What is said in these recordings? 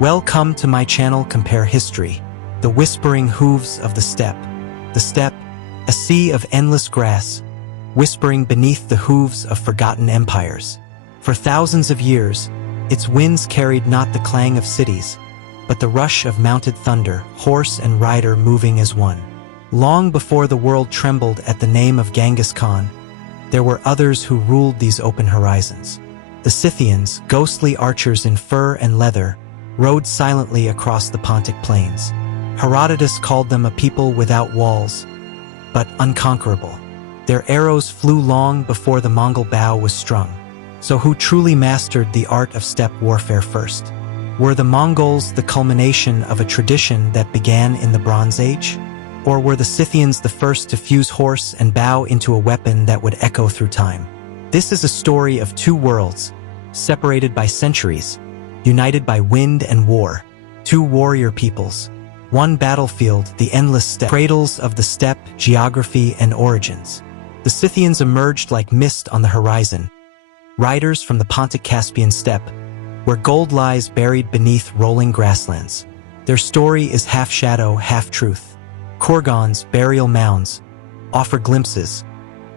Welcome to my channel Compare History, the whispering hooves of the steppe. The steppe, a sea of endless grass, whispering beneath the hooves of forgotten empires. For thousands of years, its winds carried not the clang of cities, but the rush of mounted thunder, horse and rider moving as one. Long before the world trembled at the name of Genghis Khan, there were others who ruled these open horizons. The Scythians, ghostly archers in fur and leather, rode silently across the Pontic plains. Herodotus called them a people without walls, but unconquerable. Their arrows flew long before the Mongol bow was strung. So who truly mastered the art of steppe warfare first? Were the Mongols the culmination of a tradition that began in the Bronze Age? Or were the Scythians the first to fuse horse and bow into a weapon that would echo through time? This is a story of two worlds, separated by centuries, united by wind and war. Two warrior peoples, one battlefield, the endless steppe, cradles of the steppe, geography and origins. The Scythians emerged like mist on the horizon, riders from the Pontic-Caspian steppe, where gold lies buried beneath rolling grasslands. Their story is half shadow, half truth. Kurgans, burial mounds, offer glimpses.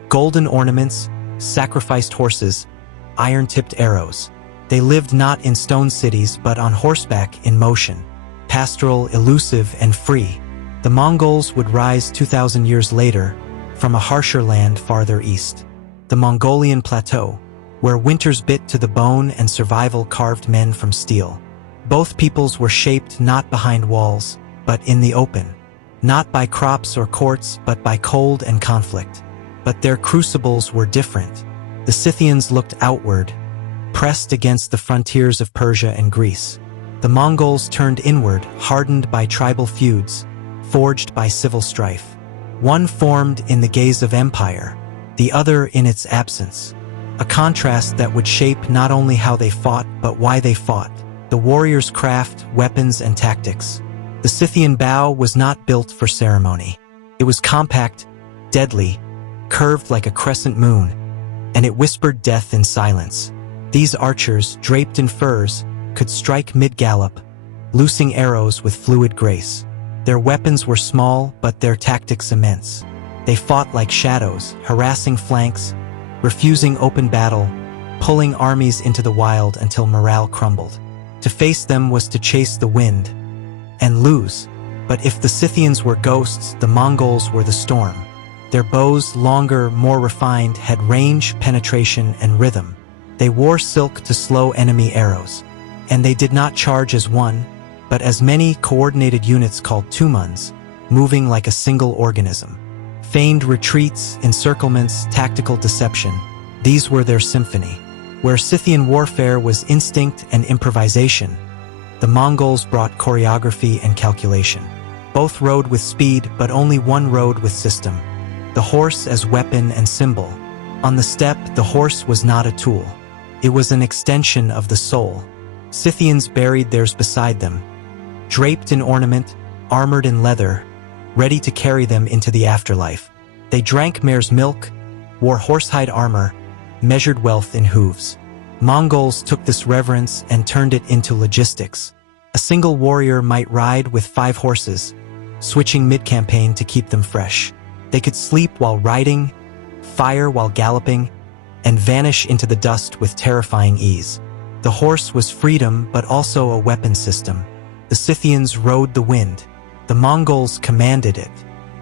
Golden ornaments, sacrificed horses, iron-tipped arrows. They lived not in stone cities but on horseback in motion. Pastoral, elusive, and free, the Mongols would rise 2,000 years later from a harsher land farther east. The Mongolian plateau, where winters bit to the bone and survival carved men from steel. Both peoples were shaped not behind walls, but in the open. Not by crops or courts, but by cold and conflict. But their crucibles were different. The Scythians looked outward, pressed against the frontiers of Persia and Greece. The Mongols turned inward, hardened by tribal feuds, forged by civil strife. One formed in the gaze of empire, the other in its absence. A contrast that would shape not only how they fought, but why they fought. The warrior's craft, weapons, and tactics. The Scythian bow was not built for ceremony. It was compact, deadly, curved like a crescent moon, and it whispered death in silence. These archers, draped in furs, could strike mid-gallop, loosing arrows with fluid grace. Their weapons were small, but their tactics immense. They fought like shadows, harassing flanks, refusing open battle, pulling armies into the wild until morale crumbled. To face them was to chase the wind and lose. But if the Scythians were ghosts, the Mongols were the storm. Their bows, longer, more refined, had range, penetration, and rhythm. They wore silk to slow enemy arrows. And they did not charge as one, but as many coordinated units called tumans, moving like a single organism. Feigned retreats, encirclements, tactical deception, these were their symphony. Where Scythian warfare was instinct and improvisation, the Mongols brought choreography and calculation. Both rode with speed, but only one rode with system. The horse as weapon and symbol. On the steppe, the horse was not a tool. It was an extension of the soul. Scythians buried theirs beside them, draped in ornament, armored in leather, ready to carry them into the afterlife. They drank mare's milk, wore horsehide armor, measured wealth in hooves. Mongols took this reverence and turned it into logistics. A single warrior might ride with 5 horses, switching mid-campaign to keep them fresh. They could sleep while riding, fire while galloping, and vanish into the dust with terrifying ease. The horse was freedom, but also a weapon system. The Scythians rode the wind. The Mongols commanded it.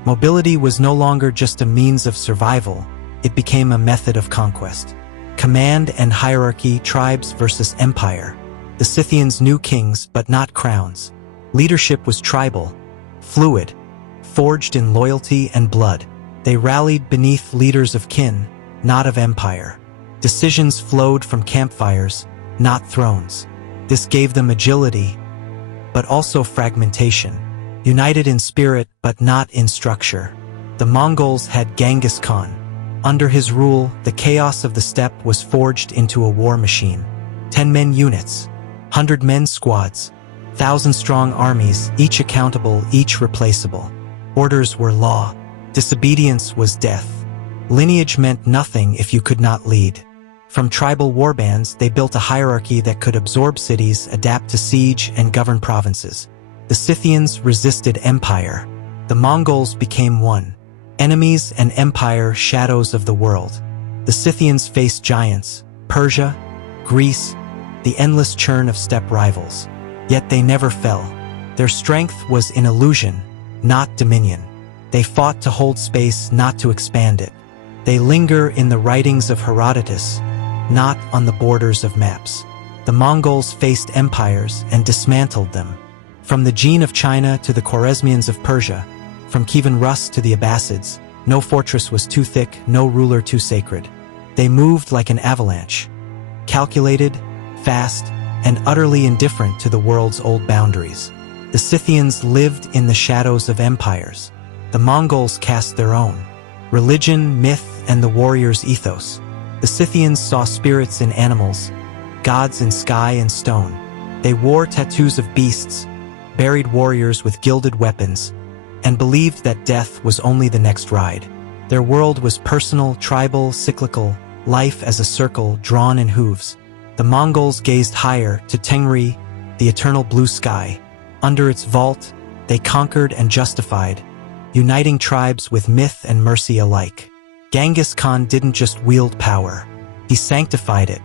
Mobility was no longer just a means of survival, it became a method of conquest. Command and hierarchy, tribes versus empire. The Scythians knew kings, but not crowns. Leadership was tribal, fluid, forged in loyalty and blood. They rallied beneath leaders of kin, not of empire. Decisions flowed from campfires, not thrones. This gave them agility, but also fragmentation. United in spirit, but not in structure. The Mongols had Genghis Khan. Under his rule, the chaos of the steppe was forged into a war machine. 10-man units, 100-men squads, 1,000-strong armies, each accountable, each replaceable. Orders were law. Disobedience was death. Lineage meant nothing if you could not lead. From tribal warbands, they built a hierarchy that could absorb cities, adapt to siege, and govern provinces. The Scythians resisted empire. The Mongols became one. Enemies and empire, shadows of the world. The Scythians faced giants, Persia, Greece, the endless churn of steppe rivals. Yet they never fell. Their strength was in illusion, not dominion. They fought to hold space, not to expand it. They linger in the writings of Herodotus, not on the borders of maps. The Mongols faced empires and dismantled them. From the Jin of China to the Khwarezmians of Persia, from Kievan Rus to the Abbasids, no fortress was too thick, no ruler too sacred. They moved like an avalanche, calculated, fast, and utterly indifferent to the world's old boundaries. The Scythians lived in the shadows of empires. The Mongols cast their own. Religion, myth, and the warrior's ethos. The Scythians saw spirits in animals, gods in sky and stone. They wore tattoos of beasts, buried warriors with gilded weapons, and believed that death was only the next ride. Their world was personal, tribal, cyclical, life as a circle drawn in hooves. The Mongols gazed higher to Tengri, the eternal blue sky. Under its vault, they conquered and justified, uniting tribes with myth and mercy alike. Genghis Khan didn't just wield power, he sanctified it.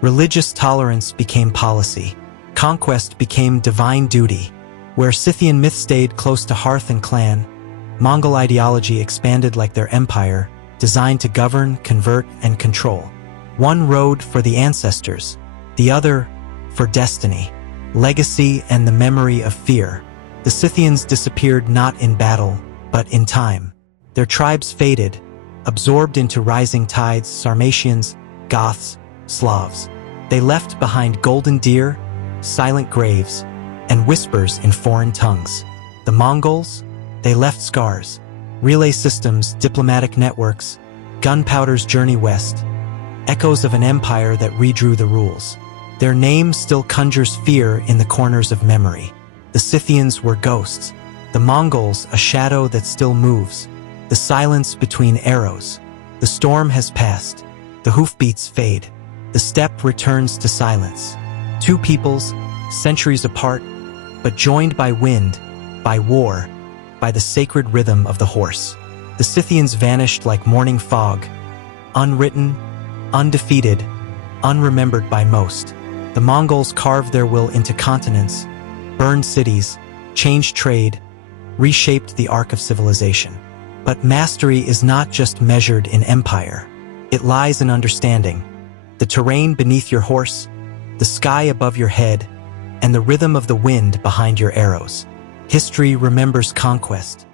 Religious tolerance became policy. Conquest became divine duty. Where Scythian myth stayed close to hearth and clan, Mongol ideology expanded like their empire, designed to govern, convert, and control. One road for the ancestors, the other for destiny, legacy, and the memory of fear. The Scythians disappeared not in battle, but in time. Their tribes faded, absorbed into rising tides, Sarmatians, Goths, Slavs. They left behind golden deer, silent graves, and whispers in foreign tongues. The Mongols? They left scars, relay systems, diplomatic networks, gunpowder's journey west, echoes of an empire that redrew the rules. Their name still conjures fear in the corners of memory. The Scythians were ghosts. The Mongols, a shadow that still moves. The silence between arrows. The storm has passed. The hoofbeats fade. The steppe returns to silence. Two peoples, centuries apart, but joined by wind, by war, by the sacred rhythm of the horse. The Scythians vanished like morning fog, unwritten, undefeated, unremembered by most. The Mongols carved their will into continents, burned cities, changed trade, reshaped the arc of civilization. But mastery is not just measured in empire. It lies in understanding. The terrain beneath your horse, the sky above your head, and the rhythm of the wind behind your arrows. History remembers conquest,